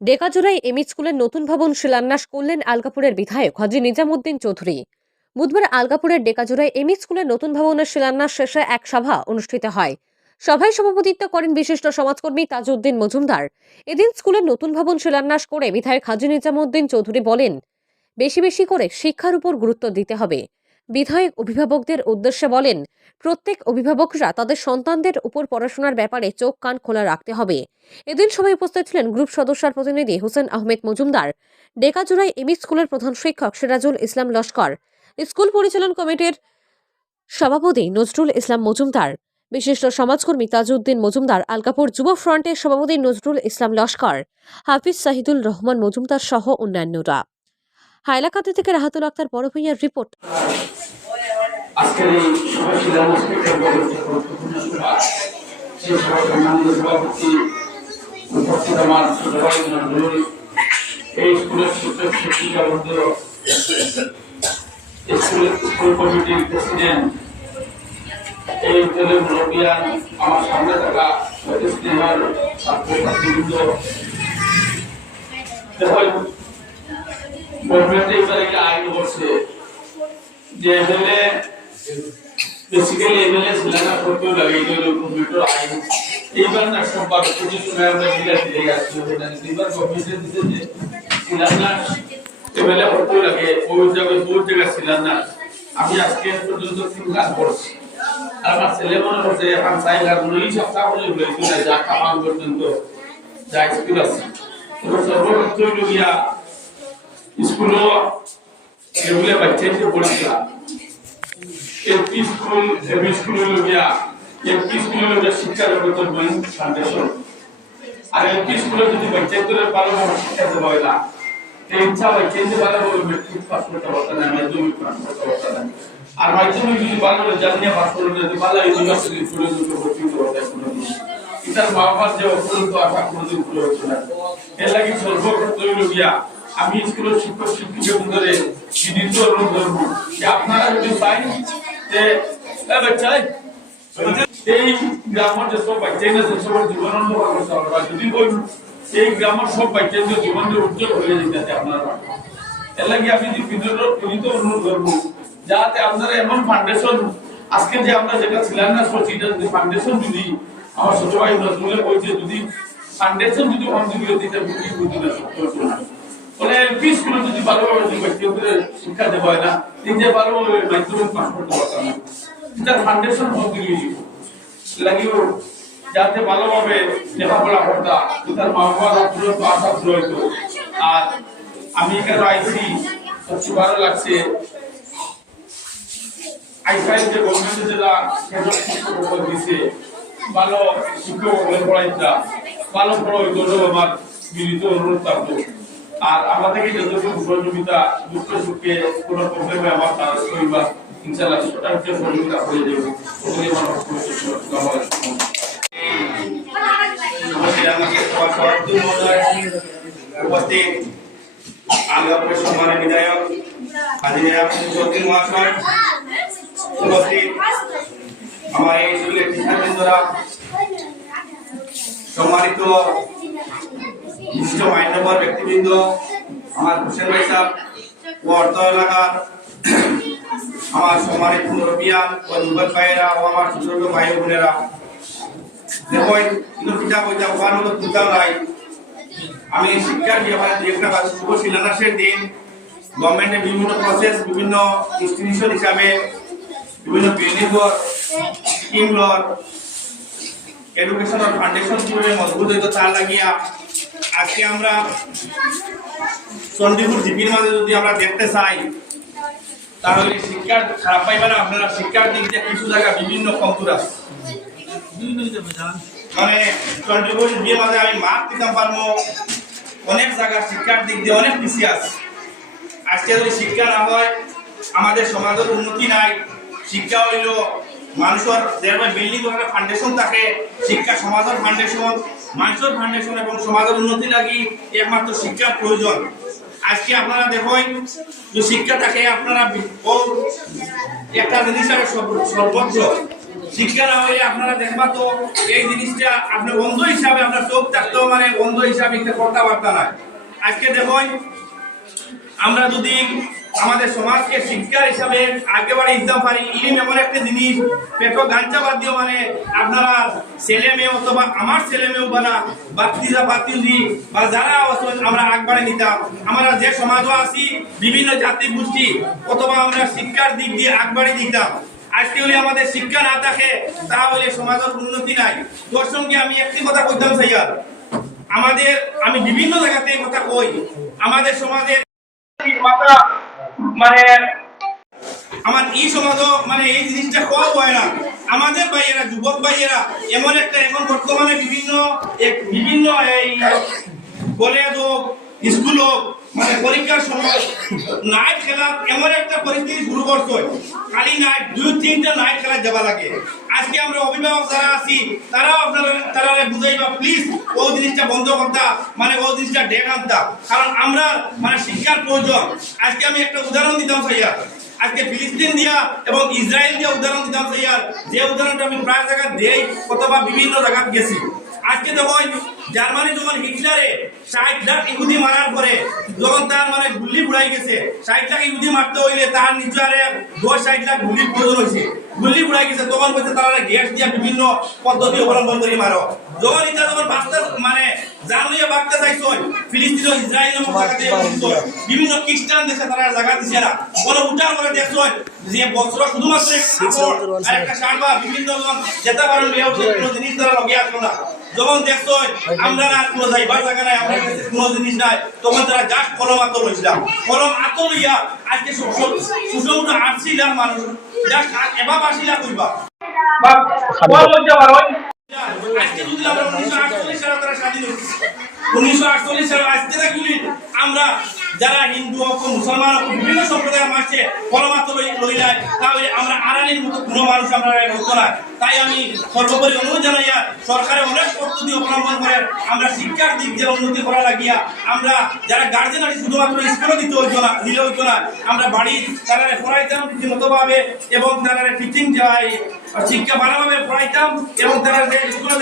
ডেকাজোড়ায় ME স্কুলের নতুন ভবন শিলান্যাস করলেন আলগাপুরের বিধায়ক হাজী নিজামুদ্দিন চৌধুরী। বুধবার আলগাপুরের ডেকাজোড়ায় এমই স্কুলের নতুন ভবনের শিলান্যাস শেষে এক সভা অনুষ্ঠিত হয়। সভায় সভাপতিত্ব করেন বিশিষ্ট সমাজকর্মী তাজউদ্দিন মজুমদার। এদিন স্কুলের নতুন ভবন শিলান্যাস করে বিধায়ক হাজী নিজামুদ্দিন চৌধুরী বলেন, বেশি বেশি করে শিক্ষার উপর গুরুত্ব দিতে হবে। বিধায়ক অভিভাবকদের উদ্দেশ্যে বলেন, প্রত্যেক অভিভাবকরা তাদের সন্তানদের উপর পড়াশোনার ব্যাপারে চোখ কান খোলা রাখতে হবে। এদিন সভায় উপস্থিত ছিলেন গ্রুপ সদস্যের প্রতিনিধি হোসেন আহমেদ মজুমদার, ডেকাজোড়ায় এমই স্কুলের প্রধান শিক্ষক সিরাজুল ইসলাম লস্কর, স্কুল পরিচালন কমিটির সভাপতি নজরুল ইসলাম মজুমদার, বিশিষ্ট সমাজকর্মী তাজউদ্দিন মজুমদার, আলগাপুর যুব ফ্রন্টের সভাপতি নজরুল ইসলাম লস্কর, হাফিজ সাহিদুল রহমান মজুমদার সহ অন্যান্যরা। হাইলাকান্দি থেকে রাহাতুল আক্তার বড় ভূঁইয়ার রিপোর্ট। আজকের এই সভা শিলান্যাসের গুরুত্বপূর্ণ সভা, সেই সভায় সম্মানিত সভাপতি উপস্থিত আমার ছোট ভাই নজরুল, এই স্কুলের শিক্ষক শিক্ষিকা বৃন্দ, স্কুল কমিটির প্রেসিডেন্ট, এই দলের মুরব্বিয়ান, আমার সামনে থাকা স্নেহার ছাত্রছাত্রীবৃন্দ, গভর্নমেন্ট এইবার একটা আইন করছে যে এমএলএ বেসিক্যালি এমএলএ শিলান্যাস করতেও লাগে, এই হলো কম্পিউটার আইন। এইবার না সম্পাদ কিছু সময় আমরা মিলাতে দিয়ে আসছি, এইবার গভর্নমেন্ট দিচ্ছে যে শিলান্যাস এমএলএ করতেও লাগে, ওই জায়গায় শিলান্যাস। আমি আজকে পর্যন্ত 3 ক্লাস পড়ছি, আর আমার ছেলে মনে করছে এখন 4 ক্লাস এই সপ্তাহ হলে হয়েছিল যা কামান পর্যন্ত যা স্কুল আছে। তবে সর্বক্ষেত্রে হইল গিয়া স্কুলও এগুলো বাচ্চাকে পড়ছিলাম, এলপি স্কুল এমই স্কুল হইল গিয়া এলপি স্কুল হইল গিয়া শিক্ষা জগতের মেইন ফাউন্ডেশন। আর এলপি স্কুলে যদি বাচ্চাদের ভালোভাবে শিক্ষা দেওয়া হয় না, ইচ্ছা বাচ্চাদের ভালোভাবে মেট্রিক পাস করতে পারত না, মাধ্যমিক পাস করতে পারত না। আর মাধ্যমিক যদি ভালোভাবে জানিয়ে পাস করতে যদি ভালো ইউনিভার্সিটি স্কুলে যদি ভর্তি করতে পারত, এটার মা বাবার যে অপূর্ব আশা কোনোদিন পুরো হতো না। এর লাগে সর্বক্ষেত্রে হইল গিয়া আমি স্কুলের শিক্ষক শিক্ষিকাদের বিনীত অনুরোধ করবো যে আপনারা যদি চাই যে বাচ্চাই এই গ্রামের যে সব বাচ্চাই আছে সবার জীবন অন্ধকার করতে হবে, যদি বলুন এই গ্রামের সব বাচ্চাদের জীবনের উজ্জ্বল হয়ে যেতে আপনারা, এর লাগে আমি বিনীত অনুরোধ করবো যাতে আপনারা এমন ফাউন্ডেশন আজকে যে আমরা যেটা শিলান্যাস করছি, এটা যদি ফাউন্ডেশন যদি আমার ছোট ভাই নজরুলে বলছে যদি ফাউন্ডেশন যদি অন্ধবিরোধ দিতে বুঝি না সত্য না, বলে এলপি স্কুলে যদি ভালোভাবে বাচ্চাদের শিক্ষা দেওয়া হয় না, নিজে ভালোভাবে মাধ্যমিক পাস করতে পারতাম না, এটা ফাউন্ডেশন ভর্তি লাগিও যাতে ভালোভাবে লেখাপড়া করতা, তার মা বাবার পুরো আশা পুরো হইতো। আর আমি এখানে আইসি সবচেয়ে ভালো লাগছে আইসাই যে গভর্নমেন্ট যেটা শিক্ষক দিছে, ভালো শিক্ষক পড়াইতা ভালো পড়া হইতো, আমার বিনীত অনুরোধ থাকতো। আর আমাদেরকে যতটুকু সহযোগিতা দুঃখ সুখে কোনো প্রবলেমে আমার তার শরীর ইনশাআল্লাহ সেটা হচ্ছে সহযোগিতা করে দেব। উপস্থিত আলগাপুরের সম্মানিত বিধায়ক হাজী নিজামুদ্দিন চৌধুরী মহাশয়, উপস্থিত আমার এই স্কুলের টিচারবৃন্দরা, সম্মানিত বিশিষ্ট মান্যবর ব্যক্তিবৃন্দ, আমার হোসেন ভাই সাহেব ও অর্থ এলাকার আমার সম্মানিত মুরব্বিয়ান ও যুবক ভাইয়েরা ও আমার ছোট ছোট ভাই বোনেরা, দেখুন কিন্তু পিতা বইটা ওখান মতো তুলতাম নাই। আমি শিক্ষার ব্যাপারে একটা শুভ শিলান্যাসের দিন গভর্নমেন্টের বিভিন্ন প্রসেস, বিভিন্ন ইনস্টিটিউশন হিসাবে বিভিন্ন বিল্ডিং স্কিম এডুকেশন ফাউন্ডেশন কিভাবে মজবুত হইতো তার লাগিয়া আজকে আমরা চন্ডীপুর জিপির মাঝে যদি আমরা দেখতে চাই তাহলে শিক্ষার খারাপ পাইবে না আপনারা। শিক্ষার দিক দিয়ে কিছু জায়গা বিভিন্ন কমজোর আছে, মানে চন্ডীপুর জিপির মাঝে আমি মার্ক দিতাম পারবো, অনেক জায়গা শিক্ষার দিক দিয়ে অনেক পিছিয়ে আছে। আজকে যদি শিক্ষা না হয় আমাদের সমাজের উন্নতি নাই। শিক্ষা হইল মানুষের যেভাবে বিল্ডিং ওখানে ফাউন্ডেশন থাকে, শিক্ষা সমাজের ফাউন্ডেশন, মানুষের ফাউন্ডেশন এবং সমাজের উন্নতি লাগি একমাত্র শিক্ষার প্রয়োজন। আজকে আপনারা দেখেন যে শিক্ষা থাকে আপনারা একটা জিনিস সর্বোচ্চ শিক্ষা না হলে আপনারা দেখবা তো এই জিনিসটা আপনার বন্ধু হিসাবে আপনার চোখ থাকতেও মানে বন্ধু হিসাবে কথাবার্তা নয়। আজকে দেখুন আমরা যদি আমাদের সমাজকে শিক্ষার হিসাবে আগে বাড়ে দিতে পারি, ইলিম এমন একটা জিনিস পেটো গাঞ্চা বাদ দিয়ে মানে আপনারা ছেলে মেয়ে অথবা আমার ছেলে মেয়েও বানা বাতিজা বাতিজি বা যারা আছেন আমরা আগবাড়ে নিতাম। আমরা যে সমাজও আছি বিভিন্ন জাতি গোষ্ঠী অথবা আমরা শিক্ষার দিক দিয়ে আগবাড়ে দিতাম। আজকে হলে আমাদের শিক্ষা না থাকে তাহলে সমাজের উন্নতি নাই। দর্শনকে আমি একটি কথা কইতাম চাইয়ার, আমাদের আমি বিভিন্ন জায়গাতে কথা কই, আমাদের সমাজের মানে আমার এই সমাজও মানে এই জিনিসটা কম হয় না। আমাদের ভাইয়েরা যুবক ভাইয়েরা এমন একটা এখন বর্তমানে বিভিন্ন এই কলেজ হোক স্কুল হোক মানে পরীক্ষার সময় নাইট খেলা এমন একটা পরিস্থিতি শুরু করছে, খালি নাইট 2-3টা নাইট খেলা যাওয়া লাগে। আজকে আমরা অভিভাবক যারা আছি তারাও তারা বুঝাইবা প্লিজ ও জিনিসটা বন্ধ করতা, মানে ও জিনিসটা ডেক আনতা, কারণ আমরা মানে শিক্ষার প্রয়োজন। আজকে আমি একটা উদাহরণ দিতাম চাইয়া, আজকে ফিলিস্তিন দিয়া এবং ইসরায়েল দিয়া উদাহরণ দিতাম চাইয়ার, যে উদাহরণটা আমি প্রায় জায়গা দেই অথবা বিভিন্ন জায়গা গেছি। আজকে দেখুন জার্মানি যখন হিটলারে 60 লাখ ইহুদি মারার পরে যখন তার মানে গুলি উড়াই গেছে, 60 লাখ ইহুদি মারতে হইলে তার নিজের 60 লাখ গুলির প্রয়োজন হয়েছে, গুলি উড়াই গেছে তখন বলছে তারা গ্যাস দিয়া বিভিন্ন পদ্ধতি অবলম্বন করে মারো। যখন এটা যখন বাঁচতে মানে জার্মানি বাঁচতে চাইছেন ফিলিস্তিন ইসরায়েলের মতো জায়গাতে বিভিন্ন খ্রিস্টান দেশে তারা জায়গা দিচ্ছে না, কোনো উঠার করে দেখছেন যে বস্ত্র শুধুমাত্র আর একটা শার্ট বা বিভিন্ন যেতে পারেন কোনো জিনিস তারা লগে আসলো না। যখন দেখছো আমরা আর কোনো যাইবার জায়গা নাই, আমরা কোনো জিনিস নাই, তখন তারা জাস্ট কলম আতো লইছিলাম, কলম আতো লইয়া আজকে সুষমটা 80 লাখ মানুষ জাস্ট এবার 80 লাখ হইবা বা কোন লজ্জা বারোই। আজকে যদি আমরা 1948 সালে তারা স্বাধীন হয়েছে, 1948 সালে আজকে দেখি আমরা যারা হিন্দু হোক মুসলমান হোক বিভিন্ন সম্প্রদায়ের মাঝে কলমাত্র লইলাই, তাহলে আমরা আড়ালির মতো কোনো মানুষ আমরা হতো না। তাই আমি সর্বোপরি অনুরোধ জানাই সরকারের অনেক পদ্ধতি অবলম্বন করে আমরা শিক্ষার দিক দিয়ে উন্নতি করা লাগিয়া আমরা যারা গার্জেন আছি শুধুমাত্র স্কুলে দিতে হইতো না, দিলে হইতো না, আমরা বাড়ির তারা পড়াইতাম রীতিমতোভাবে এবং তারা টিচিং শিক্ষা ভালোভাবে পড়াইতাম এবং তারা স্কুলে